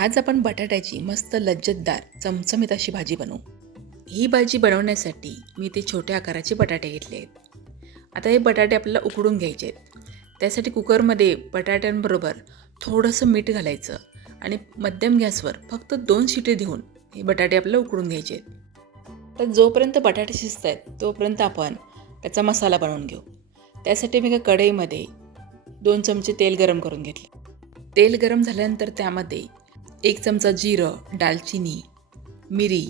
आज आपण बटाट्याची मस्त लज्जतदार चमचमीत अशी भाजी बनवू. ही भाजी बनवण्यासाठी मी ते छोट्या आकाराचे बटाटे घेतले आहेत. आता हे बटाटे आपल्याला उकडून घ्यायचे आहेत. त्यासाठी कुकरमध्ये बटाट्यांबरोबर थोडंसं मीठ घालायचं आणि मध्यम गॅसवर फक्त दोन शिटे देऊन हे बटाटे आपल्याला उकडून घ्यायचे आहेत. तर जोपर्यंत बटाटे शिजत आहेत तोपर्यंत आपण त्याचा मसाला बनवून घेऊ. त्यासाठी मी एका कढईमध्ये दोन चमचे तेल गरम करून घेतले. तेल गरम झाल्यानंतर त्यामध्ये एक चमचा जिरं दालचिनी मिरी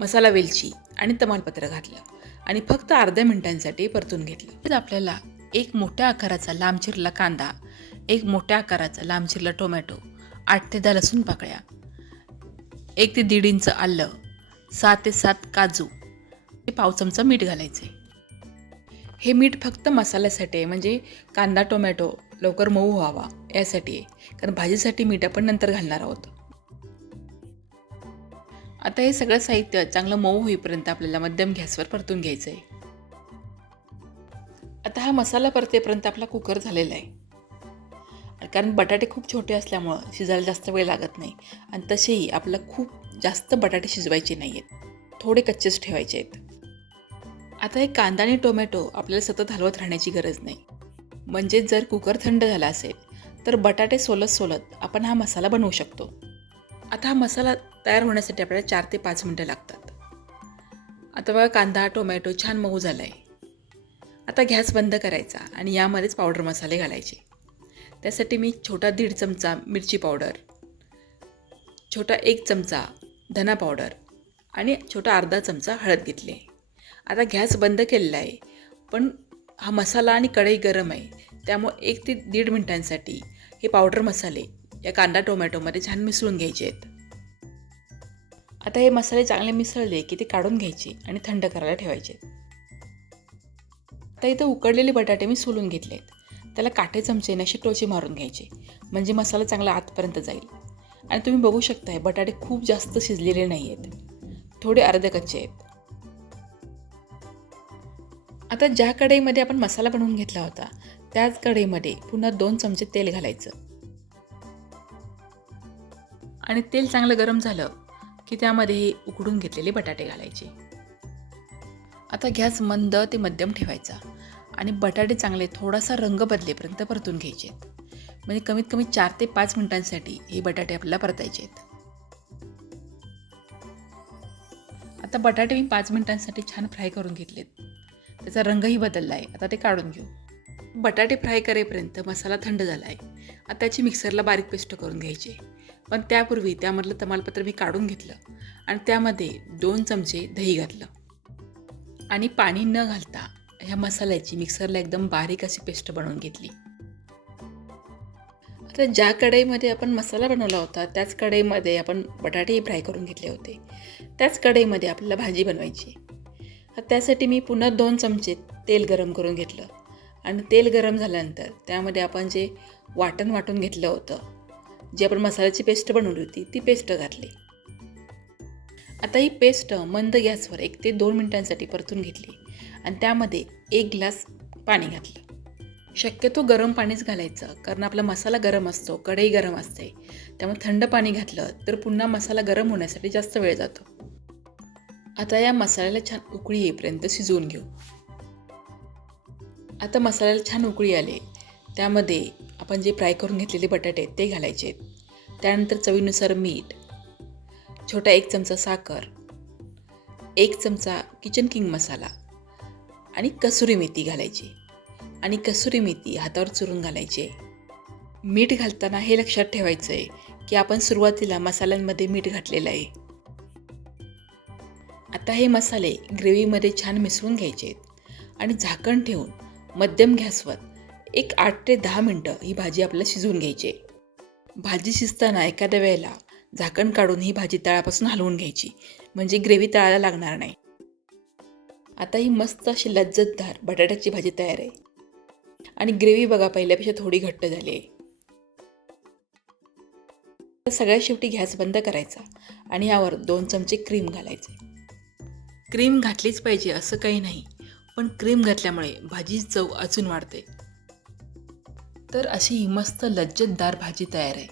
मसाला वेलची आणि तमालपत्र घातलं आणि फक्त अर्ध्या मिनिटांसाठी परतून घेतलं. तर आपल्याला एक मोठ्या आकाराचा लांब चिरला कांदा एक मोठ्या आकाराचा लांब चिरला टोमॅटो आठ ते दहा लसूण पाकळ्या एक ते दीड इंच आलं सात ते सात काजू हे पाव चमचा मीठ घालायचे. हे मीठ फक्त मसाल्यासाठी आहे म्हणजे कांदा टोमॅटो लवकर मऊ व्हावा यासाठी आहे. कारण भाजीसाठी मीठ आपण नंतर घालणार आहोत. आता हे सगळं साहित्य चांगलं मऊ होईपर्यंत आपल्याला मध्यम गॅसवर परतून घ्यायचं आहे. आता हा मसाला परतेपर्यंत आपला कुकर झालेला आहे. कारण बटाटे खूप छोटे असल्यामुळं शिजायला जास्त वेळ लागत नाही. आणि तसेही आपल्याला खूप जास्त बटाटे शिजवायचे नाही आहेत थोडे कच्चेच ठेवायचे आहेत. आता हे कांदा आणि टोमॅटो आपल्याला सतत हलवत राहण्याची गरज नाही. म्हणजेच जर कुकर थंड झाला असेल तर बटाटे सोलत सोलत आपण हा मसाला बनवू शकतो. आता हा मसाला तयार होण्यासाठी आपल्याला चार ते पाच मिनटं लागतात. आता बघा कांदा टोमॅटो छान मऊ झाला आहे आता गॅस बंद करायचा आणि यामध्येच पावडर मसाले घालायचे. त्यासाठी मी छोटा दीड चमचा मिरची पावडर छोटा एक चमचा धना पावडर आणि छोटा अर्धा चमचा हळद घेतली. आता गॅस बंद केलेला आहे पण हा मसाला आणि कढई गरम आहे. त्यामुळे एक ते दीड मिनिटांसाठी हे पावडर मसाले या कांदा टोमॅटोमध्ये छान मिसळून घ्यायचे आहेत. आता हे मसाले चांगले मिसळले की ते काढून घ्यायचे आणि थंड करायला ठेवायचे आता इथं उकडलेले बटाटे मी सोलून घेतले आहेत त्याला काटे चमचेने असे टोचे मारून घ्यायचे. म्हणजे मसाला चांगला आतपर्यंत जाईल. आणि तुम्ही बघू शकताय बटाटे खूप जास्त शिजलेले नाही आहेत थोडे अर्धे कच्चे आहेत. आता ज्या कढईमध्ये आपण मसाला बनवून घेतला होता त्याच कढईमध्ये पुन्हा दोन चमचे तेल घालायचं. आणि तेल चांगलं गरम झालं की त्यामध्ये हे उकडून घेतलेले बटाटे घालायचे. आता गॅस मंद ते मध्यम ठेवायचा आणि बटाटे चांगले थोडासा रंग बदलेपर्यंत परतून घ्यायचे. म्हणजे कमीत कमी चार ते पाच मिनिटांसाठी हे बटाटे आपल्याला परतायचे आहेत. आता बटाटे मी पाच मिनिटांसाठी छान फ्राय करून घेतलेत. त्याचा रंगही बदलला आहे आता ते काढून घेऊ. बटाटे फ्राय करेपर्यंत मसाला थंड झाला आहे आता त्याची मिक्सरला बारीक पेस्ट करून घ्यायची. पण त्यापूर्वी त्यामधलं तमालपत्र मी काढून घेतलं आणि त्यामध्ये दोन चमचे दही घातलं. आणि पाणी न घालता ह्या मसाल्याची मिक्सरला एकदम बारीक अशी पेस्ट बनवून घेतली. आता ज्या कढईमध्ये आपण मसाला बनवला होता त्याच कढईमध्ये आपण बटाटेही फ्राय करून घेतले होते. त्याच कढईमध्ये आपल्याला भाजी बनवायची त्यासाठी मी पुन्हा दोन चमचे तेल गरम करून घेतलं. आणि तेल गरम झाल्यानंतर त्यामध्ये आपण जे वाटण वाटून घेतलं होतं जी आपण मसाल्याची पेस्ट बनवली होती ती पेस्ट घातली. आता ही पेस्ट मंद गॅसवर एक ते दोन मिनिटांसाठी परतून घेतली आणि त्यामध्ये एक ग्लास पाणी घातलं. शक्यतो गरम पाणीच घालायचं कारण आपला मसाला गरम असतो कढई गरम असते. त्यामुळे थंड पाणी घातलं तर पुन्हा मसाला गरम होण्यासाठी जास्त वेळ जातो. आता या मसाल्याला छान उकळी येईपर्यंत शिजवून घेऊ. आता मसाल्याला छान उकळी आले त्यामध्ये आपण जे फ्राय करून घेतलेले बटाटे आहेत ते घालायचे आहेत. त्यानंतर चवीनुसार मीठ छोटा एक चमचा साखर एक चमचा किचन किंग मसाला आणि कसुरी मेथी घालायची आणि कसुरी मेथी हातावर चुरून घालायचे मीठ घालताना हे लक्षात ठेवायचं आहे की आपण सुरुवातीला मसाल्यांमध्ये मीठ घातलेलं आहे. आता हे मसाले ग्रेव्हीमध्ये छान मिसळून घ्यायचे आहेत. आणि झाकण ठेवून मध्यम गॅसवर एक आठ ते दहा मिनटं ही भाजी आपल्याला शिजवून घ्यायची भाजी शिजताना एखाद्या वेळेला झाकण काढून ही भाजी तळापासून हलवून घ्यायची म्हणजे ग्रेव्ही तळायला लागणार नाही. आता ही मस्त अशी लज्जतदार बटाट्याची भाजी तयार आहे. आणि ग्रेव्ही बघा पहिल्यापेक्षा थोडी घट्ट झाली आहे. सगळ्यात शेवटी गॅस बंद करायचा आणि यावर दोन चमचे क्रीम घालायचे. क्रीम घातलीच पाहिजे असं काही नाही. पण क्रीम घातल्यामुळे भाजी चव अजून वाढते. तर अशी ही मस्त लज्जतदार भाजी तयार आहे.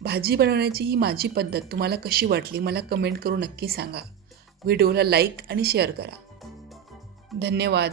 भाजी बनवण्याची ही माझी पद्धत तुम्हाला कशी वाटली मला कमेंट करून नक्की सांगा. व्हिडिओला लाईक आणि शेअर करा. धन्यवाद.